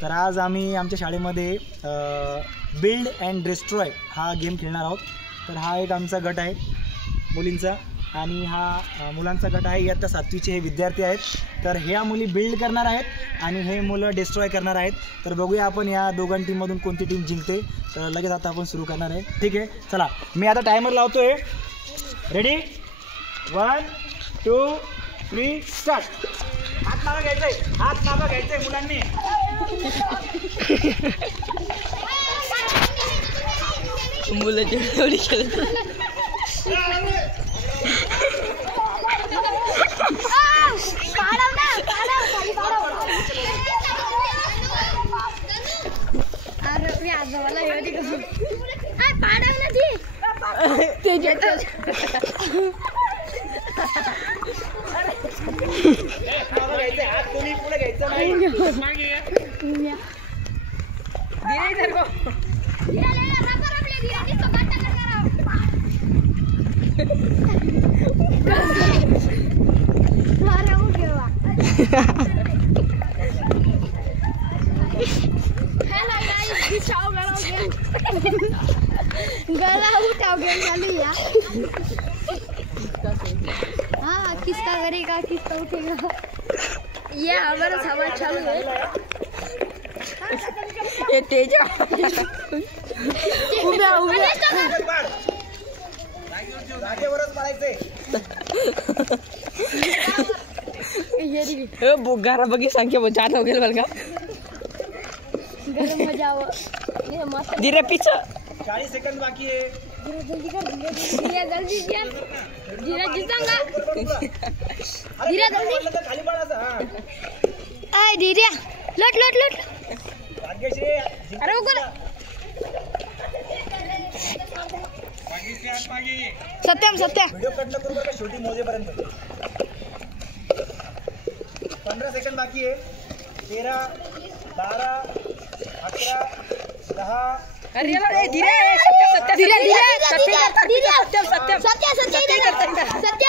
तर आज आम्ही आमच्या शाळेमध्ये बिल्ड अँड डिस्ट्रॉय हा गेम खेळणार आहोत। तर हा एक आमचा गट आहे मुलींचा आणि हा मुलांचा गट आहे। इयत्ता 7वीचे हे विद्यार्थी आहेत। तर ह्या मुली बिल्ड करणार आहेत आणि हे मुलं डिस्ट्रॉय करणार आहेत। तर बघूया आपण या दोघां टीममधून कोणती टीम जिंकते। तर लगेच आता आपण सुरू करणार आहे। ठीक आहे, चला मी आता टायमर लावतोय। Ready 1 2 3 start. हात मागं घ्यायचंय, हात मागं घ्यायचंय मुलांनी। मुलं जेवढी खेळत गला उठाओ गेम चालू है। हाँ, किसका करेगा किसका उठेगा ये हमारा सवाल चालू है। ये तेजा उभ्या बुगारा बघी संख्या बहुत ज्यादा हो गया बलका गरम हो जाओ ये मत धीरे पीछे 40 सेकंड बाकी है। जल्दी कर धीरे जल्दी यार धीरे जीतेगा धीरे जल्दी खाली पडायचा। हां ए धीरे लट लट लट भाग्यश्री अरे उगो सत्यम सत्य व्हिडिओ कट नको करू बरं शेवटी मोजेपर्यंत। 15 सेकंड बाकी आहे। 13 12 11 10 अरे धीरे सत्य सत्य धीरे धीरे सत्य सत्य सत्य सत्य सत्य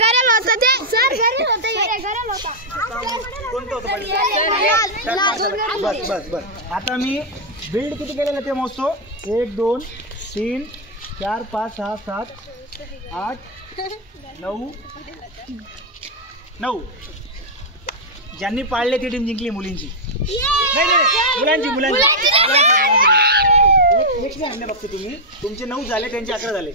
गरम होतं ते सर गरम होतं गरम होता कोणतं होतं बस बस बस। आता मी बिल्ड किती केलेलं ते मोजतो। 1 2 3 4 5 6 7 8 9 9 ज्यांनी पाळले ती टीम जिंकली मुलींची। नाही नाही मुलांची एक आणले फक्त तुम्ही। तुमचे 9 झाले त्यांचे 11 झाले।